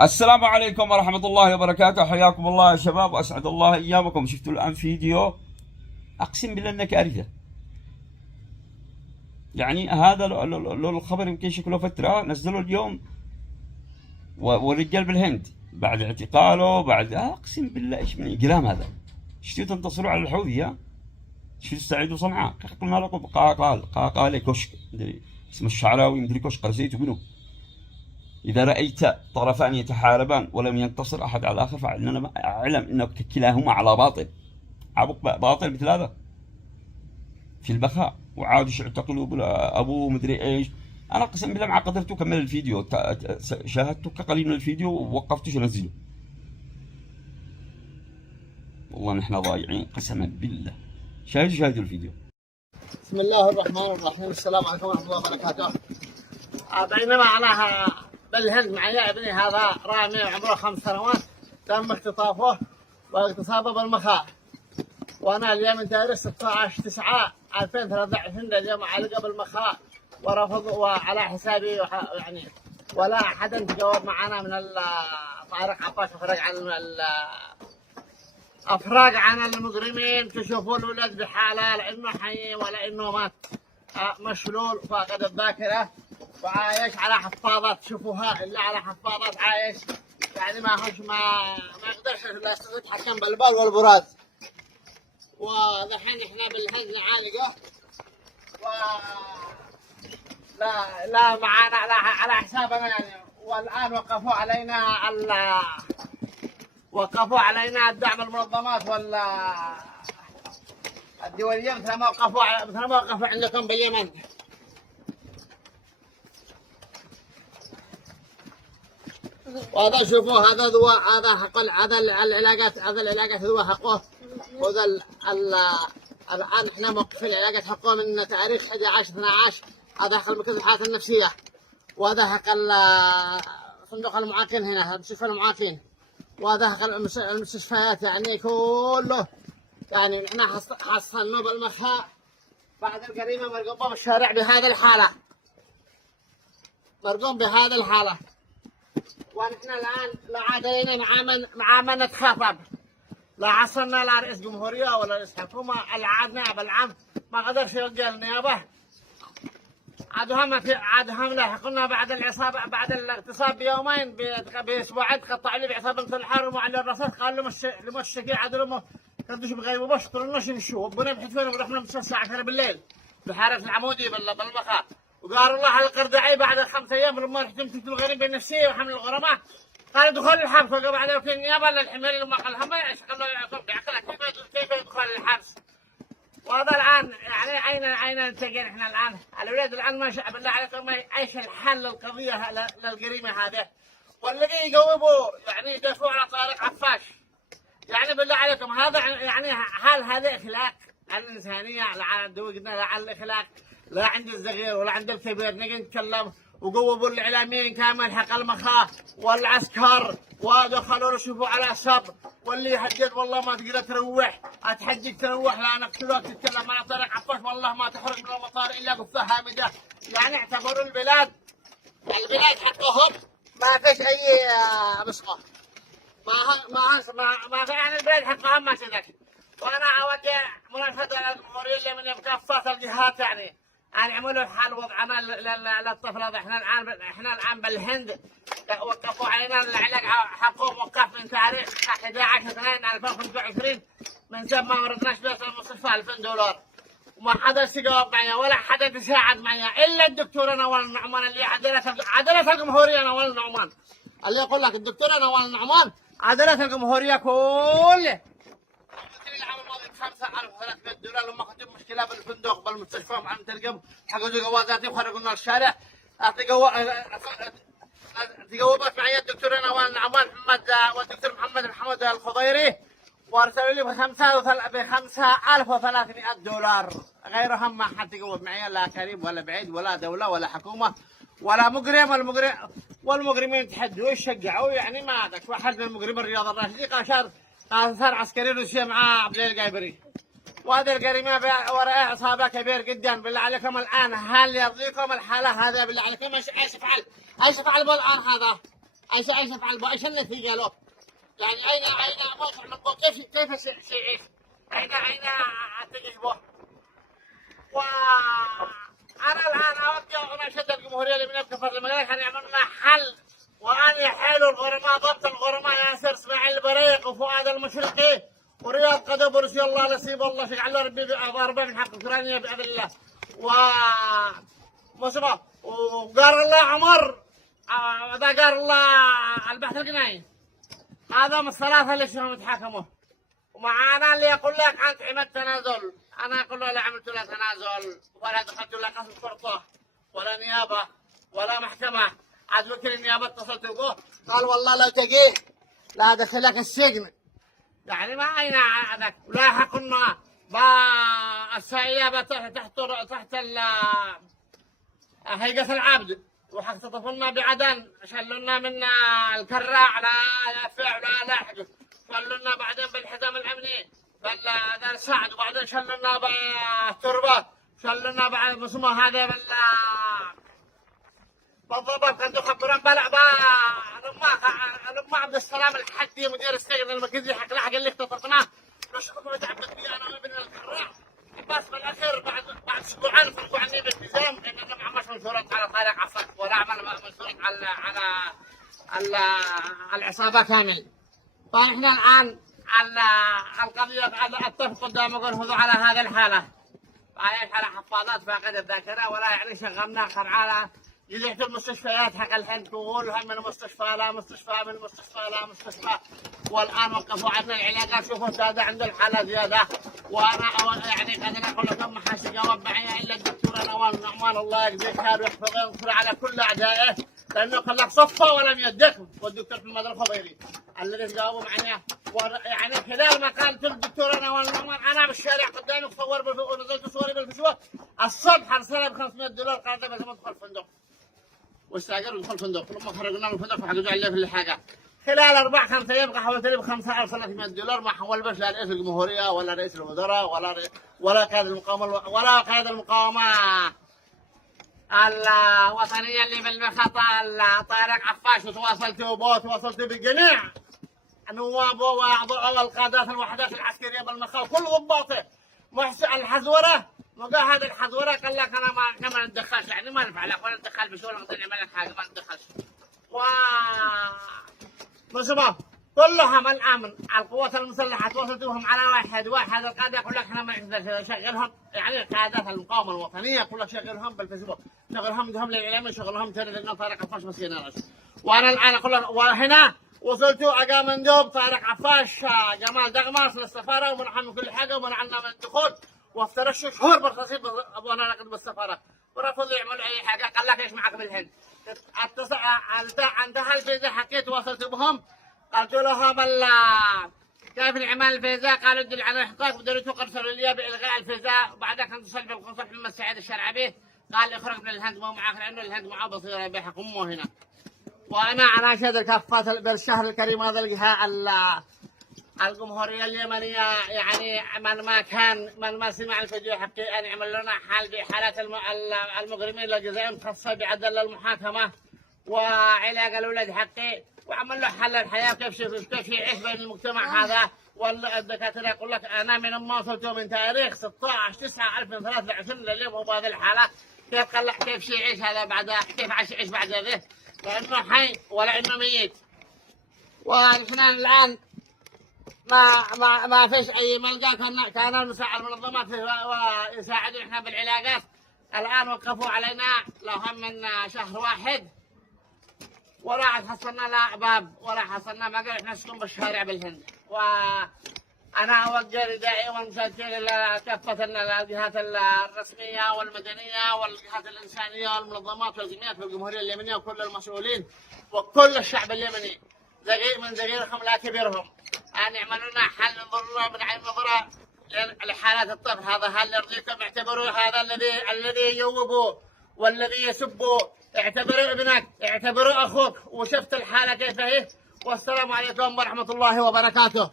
السلام عليكم ورحمة الله وبركاته، حياكم الله يا شباب وأسعد الله أيامكم. شفتوا الآن فيديو أقسم بالله إنه كارثة. يعني هذا لو الخبر يمكن شكله فترة نزلوا اليوم، والرجال بالهند بعد اعتقاله بعد أقسم بالله إيش من إجرام هذا. شفتوا تنتصروا على الحوثي؟ شفتوا تستعيدوا صنعاء؟ قلنا لكم قال كشك اسم الشعراوي مدري كشك رسيت منه. إذا رأيت طرفان يتحاربان ولم ينتصر أحد على الآخر فإنما أعلم أن كلاهما على باطل. عبق باطل مثل هذا في البخاء، وعادوا يعتقلوا أبوه مدري إيش. أنا قسم بالله ما قدرت أكمل الفيديو، شاهدت كقليل من الفيديو ووقفت أنزله. والله نحن ضايعين قسما بالله. شاهدوا الفيديو. بسم الله الرحمن الرحيم. السلام عليكم ورحمة الله وبركاته. بينما أنا بالهند معي ابني هذا رامي عمره 5 سنوات، تم اختطافه واغتصابه بالمخاء، وأنا اليوم من تاريخ 16/9/2023 اليوم علقه بالمخاء ورفض وعلى حسابي، يعني ولا أحد تجاوب معنا من طارق عباس أفراج عن المجرمين. تشوفوا الولد بحاله لأنه حي ولا إنه مات، مشلول فاقد الذاكرة وعايش على حفاضات. تشوفوها اللي على حفاضات عايش، يعني ما يقدرش يتحكم بالبال والبراز. ودحين احنا بالهند نعالجه و لا معانا لا على حسابنا يعني. والآن وقفوا علينا الدعم المنظمات الدولية مثل ما وقفوا عندكم باليمن. وهذا شوفوا هذا دواء، هذا حق هذا العلاجات، دواء حقه. وذا الآن احنا موقفين العلاجات حقه من تاريخ 11/12. هذا حق مركز الحالات النفسية، وهذا حق صندوق المعاقين هنا، مستشفى المعاقين، وهذا حق المستشفيات يعني كله. يعني احنا حصلنا بالمخاء بعد الجريمة مرقوبة بالشارع بهذا الحالة، مرقوم بهذا الحالة. ونحن الآن لا عاد لنا مع من نتخاطب، لا حصلنا لا رئيس جمهورية ولا رئيس حكومة. العاد نائب العام ما قدرش يلقى النيابة، عادهم لاحقونا بعد العصابة، بعد الاغتصاب بيومين بأسبوعين. قطعوا لي بعصابة الحرم وعلى الرصاص. قال لهم الشكي عادوا لهم كدوش بغيبوا باش طلعناش نشوف بنا بحثونا ورحنا من الساعة 10 بالليل بحارة العمودي بالمخاء. وقال الله على القرداعي بعد 5 أيام لما رحتم تقتلوا الغريب النفسية وحمل الغرماء. قال دخول الحبس. وقال بعد وكيل النيابة للحمال لما قال هم قال له يعصب بعقلك كيف يدخل الحبس. وهذا الآن يعني أين نتجه احنا الآن؟ الأولاد الآن ما شاء بالله عليكم ايش الحل للقضية للجريمة هذه؟ والذي يجاوبوا يعني يدافعوا على طارق عفاش. يعني بالله عليكم هذا يعني هل هذا اخلاق الانسانيه؟ لا دوقنا لا على الاخلاق، لا عند الصغير ولا عند الكبير. نجي نتكلم وقوبوا الاعلاميين كامل حق المخاء والعسكر ودخلوا يشوفوا على الصبر. واللي يحجج والله ما تقدر تروح، اتحجج تروح لا نقتلوك. تتكلم عن طارق عفاش والله ما تخرج من المطار الا قفه هامده. يعني اعتبروا البلاد حقهم ما فيش اي مسقه، ما في يعني البلد حقها ما تدك. وانا اودي مناشده للجمهوريه اللي من كافه الجهات يعني ان يعملوا حل وضعنا للطفل هذا. احنا الان بالهند وقفوا علينا العلاج حقهم، وقف من تاريخ 11/2/2025 من سبب ما وردناش بس المستشفى $2000. وما حدا استجاب معي ولا حدا تساعد معي الا الدكتوره نوال النعمان اللي عدلت الجمهوريه. نوال النعمان اللي يقول لك الدكتوره نوال النعمان عدلت الجمهورية كله. العام الماضي $5,300 لما كنت مشكلة بالفندق بالمستشفى مع مترجم حققوا جوازاتي وخرجوا لنا الشارع. تجاوبت معي الدكتورة نوال النعمان والدكتور محمد الخضيري، وارسلوا لي $5,300 غيرهم ما حد يجاوب معي، لا قريب ولا بعيد ولا دولة ولا حكومة ولا مجرم. والمجرمين تحدوا يشجعوا. يعني ما عندك واحد من المجرمين رياض الراشدي صار عسكري روسيا مع عبد الله القايبري. وهذه الجريمة وراء عصابة كبير جدا. بالله عليكم الآن هل يرضيكم الحالة هذا؟ بالله عليكم ايش يفعل بالآن هذا؟ ايش افعل؟ ايش النتيجه له؟ يعني اين موقع كيف سيعيش؟ اين اتجه به؟ وانا الان اوجه اناشد الجمهوريه اللي من كفر المملكه ان يعملوا لنا حل، وان يحيلوا الغرماء، ضبط الغرماء ياسر اسماعيل البريق وفؤاد المشرقي ورياض قدو برسي الله نصيب الله شجع الله ربي ضربه من حق اوكرانيا باذن الله. وقال الله عمر هذا قال الله البحث القناعي هذا من الثلاثه اللي شنو يتحاكموا. ومعانا اللي يقول لك انت عملت تنازل، انا اقول له لا عملت له تنازل ولا دخلت له قسم شرطه ولا نيابه ولا محكمه. عاد وكيل النيابه اتصلت به قال والله لو تجيه لا ادخلك السجن. يعني ما اين هذاك ولا حقنا السيابه تحت هيئه العبد وحاختطفونا بعدن، شلونا من الكراع لا يافع ولا لاحق، شلونا بعدين بالحزام الامني بل سعد، وبعدين شلونا بالتربه، شلونا بعد اسمه هذا بالضبط كانوا يخبرون بلع لما عبد السلام الحدي مدير السجن المركزي حق لحق اللي اختطفناه نشكركم تعبت فيه انا وابن الكراع. بس بالاخير بعد اسبوعين فرقوا عني بالالتزام ان انا ما عملش منشورات على طارق عفاش ولا عمل منشورات على العصابه كامل. فاحنا الان القضيه اتفق قدامكم انفذوا على هذه الحاله. فهي حاله حفاظات فاقد الذاكره ولا يعني شغلنا خرعانه جزيت المستشفيات حق الحين كلها من مستشفى لا مستشفى من مستشفى لا مستشفى، والان وقفوا عندنا العلاجات. شوفوا زاد عنده الحاله زياده، وانا يعني قد اقول لكم ما حاش جواب معي الا الدكتور نوال نعمان الله يجزيه خير ويحفظه وينصر على كل اعدائه، لانه خلاك صفه ولم يدخل، والدكتور محمد الخضيري الذي جاوبوا معنا. يعني خلال ما قالت الدكتور نوال نعمان انا بالشارع قدامي صور ونزلت صوري بالفيسبوك الصبح ارسلها ب $500 قالت لازم ادخل الفندق واستاجر ودخل الفندق. لما خرجنا من الفندق وحجزوا عليه كل حاجه. خلال 4-5 ايام حولت لي ب$5 $300 ما حول بس لا رئيس الجمهوريه ولا رئيس الوزراء ولا قائد المقاومه ولا قائد المقاومه الوطنيه اللي بالخطا طارق عفاش. وتواصلت بجميع نوابه واعضاء والقادات الوحدات العسكريه بالمخاوف كل ضباطه محسن الحزوره وقال هذا الحزوره قال لك انا ما ندخلش، يعني ما نفعل ولا ندخل بشغل نقدر نعمل حاجه ما ندخلش. نشوفوا كلهم الامن القوات المسلحه تواصلت بهم على واحد القاده يقول لك احنا ما نقدر شغلهم، يعني قادات المقاومه الوطنيه يقول لك شغلهم بالفيسبوك، شغلهم للاعلام، شغلهم لان طارق عفاش مسكين. وانا الان اقول لك وهنا وصلت اجا مندوب طارق عفاش جمال دغماس للسفاره ومنعنا من كل حاجه ومنعنا من الدخول وافترى شهور بالرصيد وانا نقد بالسفاره ورفضوا يعملوا اي حاجه. قال لك ايش معك بالهند؟ عندها الفيزا حكيت وصلت بهم قلت لهم كيف نعمل الفيزا؟ قالوا ادري عن الاحقاق بدرجه ارسلوا لي بالغاء الفيزا. وبعدها كنت اتصل بالقنصل محمد سعيد الشرعبي قال لي اخرج من الهند مو معك لانه الهند معاه بصيره بحق امه هنا. وانا اناشد الكافات بالشهر الكريم هذا الجهه الجمهوريه اليمنيه، يعني من ما سمع الفيديو حقي ان يعمل لنا حال بحالات المجرمين الجزائر خاصه بعدل المحاكمه وعلاج الاولاد حقي وعمل له حل الحياه كيف يعيش بين المجتمع هذا. والدكاتره يقول لك انا من ما وصلت من تاريخ 16/9/2023 لليوم هو بهذه الحاله. كيف يعيش هذا بعد، كيف عايش يعيش بعد ذلك؟ لانه حي ولا انه ميت. ونحن الان ما فيش اي ملقى. كان المنظمات ويساعدوا احنا بالعلاجات. الان وقفوا علينا لهم من شهر واحد ولا حصلنا لا باب ولا حصلنا ما قال احنا نسكن بالشارع بالهند. وانا اوجه ندائي ومسجل الى كافه الجهات الرسميه والمدنيه والجهات الانسانيه والمنظمات والجمعيات في الجمهوريه اليمنيه وكل المسؤولين وكل الشعب اليمني من صغيرهم لا كبيرهم ان يعملوا لنا حل نظر من عين نظره لحالات الطفل هذا. هل يرضيكم؟ اعتبروا هذا الذي يوبوا والذي يسبوا اعتبروا ابنك، اعتبروا اخوك، وشفت الحاله كيف هي. والسلام عليكم ورحمه الله وبركاته.